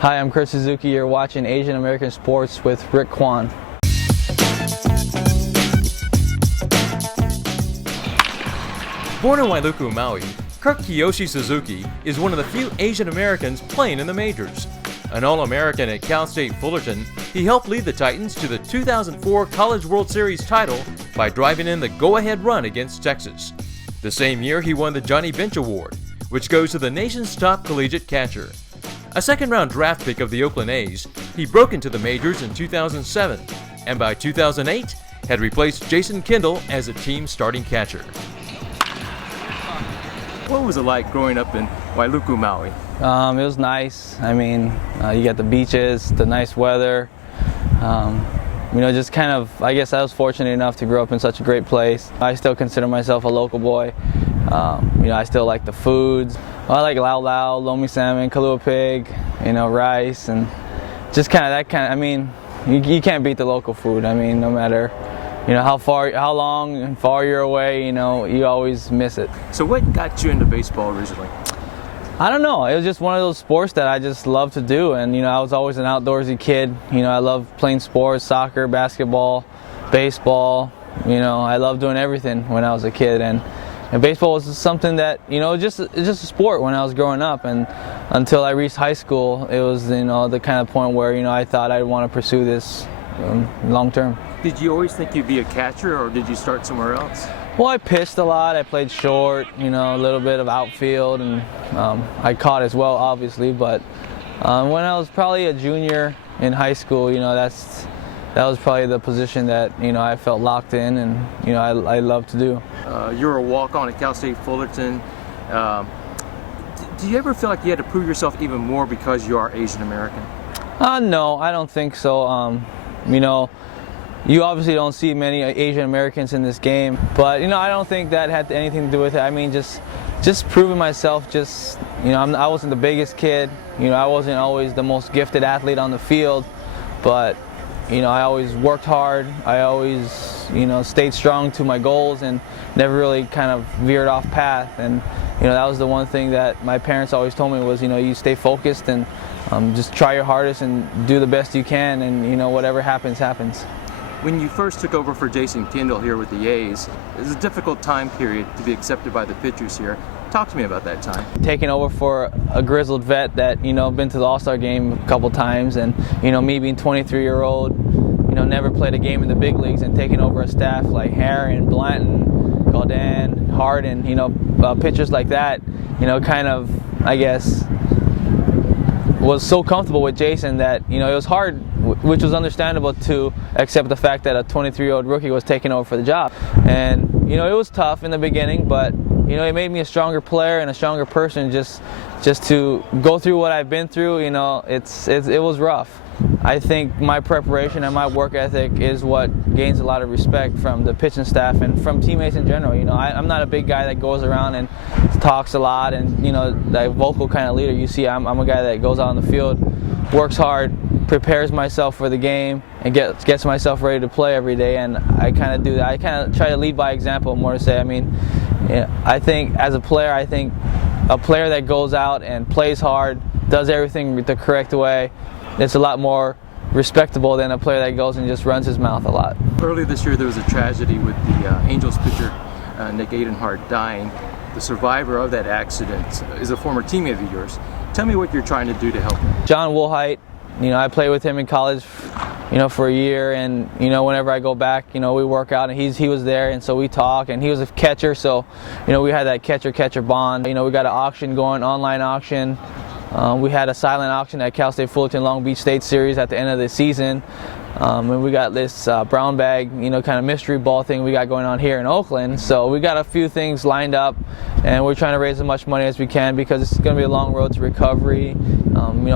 Hi, I'm Chris Suzuki. You're watching Asian American Sports with Rick Kwan. Born in Wailuku, Maui, Kirk Kiyoshi Suzuki is one of the few Asian Americans playing in the majors. An All-American at Cal State Fullerton, he helped lead the Titans to the 2004 College World Series title by driving in the go-ahead run against Texas. The same year, he won the Johnny Bench Award, which goes to the nation's top collegiate catcher. A second-round draft pick of the Oakland A's, he broke into the majors in 2007, and by 2008, had replaced Jason Kendall as a team starting catcher. What was it like growing up in Wailuku, Maui? It was nice. I mean, you got the beaches, the nice weather. Just kind of, I guess I was fortunate enough to grow up in such a great place. I still consider myself a local boy. I still like the foods. I like lau lau, lomi salmon, kalua pig, rice, and just I mean, you can't beat the local food. I mean, no matter, how long and far you're away, you always miss it. So what got you into baseball originally? I don't know. It was just one of those sports that I just love to do, and I was always an outdoorsy kid. I love playing sports, soccer, basketball, baseball. I loved doing everything when I was a kid, and baseball was something that it's just a sport when I was growing up, and until I reached high school, it was the kind of point where I thought I'd want to pursue this long term. Did you always think you'd be a catcher, or did you start somewhere else? Well, I pitched a lot. I played short, a little bit of outfield, and I caught as well, obviously. But when I was probably a junior in high school, that was probably the position that I felt locked in, and I love to do. You were a walk-on at Cal State Fullerton. Do you ever feel like you had to prove yourself even more because you are Asian American? No, I don't think so. You obviously don't see many Asian Americans in this game, but I don't think that had anything to do with it. I mean, just proving myself. I wasn't the biggest kid. I wasn't always the most gifted athlete on the field, but I always worked hard. I always stayed strong to my goals and never really kind of veered off path. And that was the one thing that my parents always told me was you stay focused and just try your hardest and do the best you can, and whatever happens, happens. When you first took over for Jason Kendall here with the A's, it was a difficult time period to be accepted by the pitchers here. Talk to me about that time. Taking over for a grizzled vet that been to the All-Star game a couple times, and me being 23-year-old, never played a game in the big leagues, and taking over a staff like Herron, Blanton, Gaudin, Harden, pitchers like that, kind of, I guess, was so comfortable with Jason that it was hard, which was understandable, to accept the fact that a 23-year-old rookie was taking over for the job. And it was tough in the beginning, but it made me a stronger player and a stronger person just to go through what I've been through. It was rough. I think my preparation and my work ethic is what gains a lot of respect from the pitching staff and from teammates in general. I'm not a big guy that goes around and talks a lot and that vocal kind of leader. You see, I'm a guy that goes out on the field, works hard, prepares myself for the game, and gets myself ready to play every day. And I kind of do that. I kind of try to lead by example, more to say. I mean, I think as a player, a player that goes out and plays hard, does everything the correct way, it's a lot more respectable than a player that goes and just runs his mouth a lot. Earlier this year, there was a tragedy with the Angels pitcher Nick Adenhart dying. The survivor of that accident is a former teammate of yours. Tell me what you're trying to do to help him. John Woolheit, I played with him in college, for a year, and whenever I go back, we work out, and he was there, and so we talk, and he was a catcher, so we had that catcher bond. We got an auction going, online auction. We had a silent auction at Cal State Fullerton Long Beach State Series at the end of the season. And we got this brown bag, kind of mystery ball thing we got going on here in Oakland. So we got a few things lined up, and we're trying to raise as much money as we can because it's going to be a long road to recovery.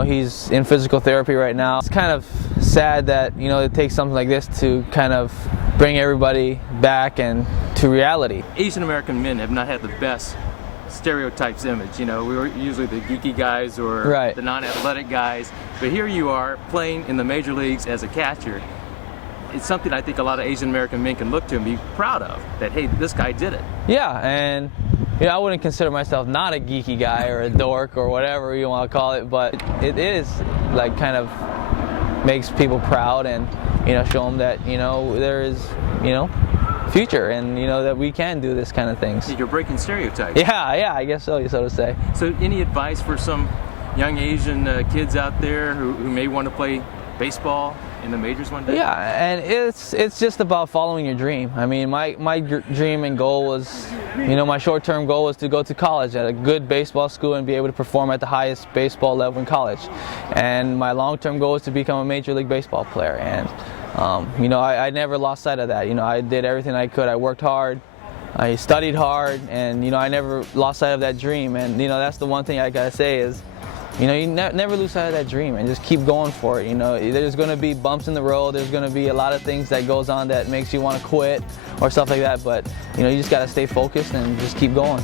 He's in physical therapy right now. It's kind of sad that, it takes something like this to kind of bring everybody back and to reality. Asian American men have not had the best stereotypes image. We were usually the geeky guys or right, the non-athletic guys, but here you are playing in the major leagues as a catcher. It's something I think a lot of Asian American men can look to and be proud of, that hey, this guy did it. Yeah, and you know, I wouldn't consider myself not a geeky guy or a dork or whatever you want to call it, but it is like kind of makes people proud, and you know, show them that, you know, there is, you know, future, and you know that we can do this kind of things. You're breaking stereotypes. Yeah, I guess so to say. So any advice for some young Asian kids out there who may want to play baseball in the majors one day? Yeah, and it's just about following your dream. I mean, my dream and goal was, you know, my short-term goal was to go to college at a good baseball school and be able to perform at the highest baseball level in college. And my long-term goal is to become a Major League Baseball player. And you know, I never lost sight of that. You know, I did everything I could. I worked hard, I studied hard, and you know, I never lost sight of that dream. And you know, that's the one thing I gotta say is, you know, you never lose sight of that dream, and just keep going for it. You know, there's going to be bumps in the road. There's going to be a lot of things that goes on that makes you want to quit or stuff like that. But you know, you just got to stay focused and just keep going.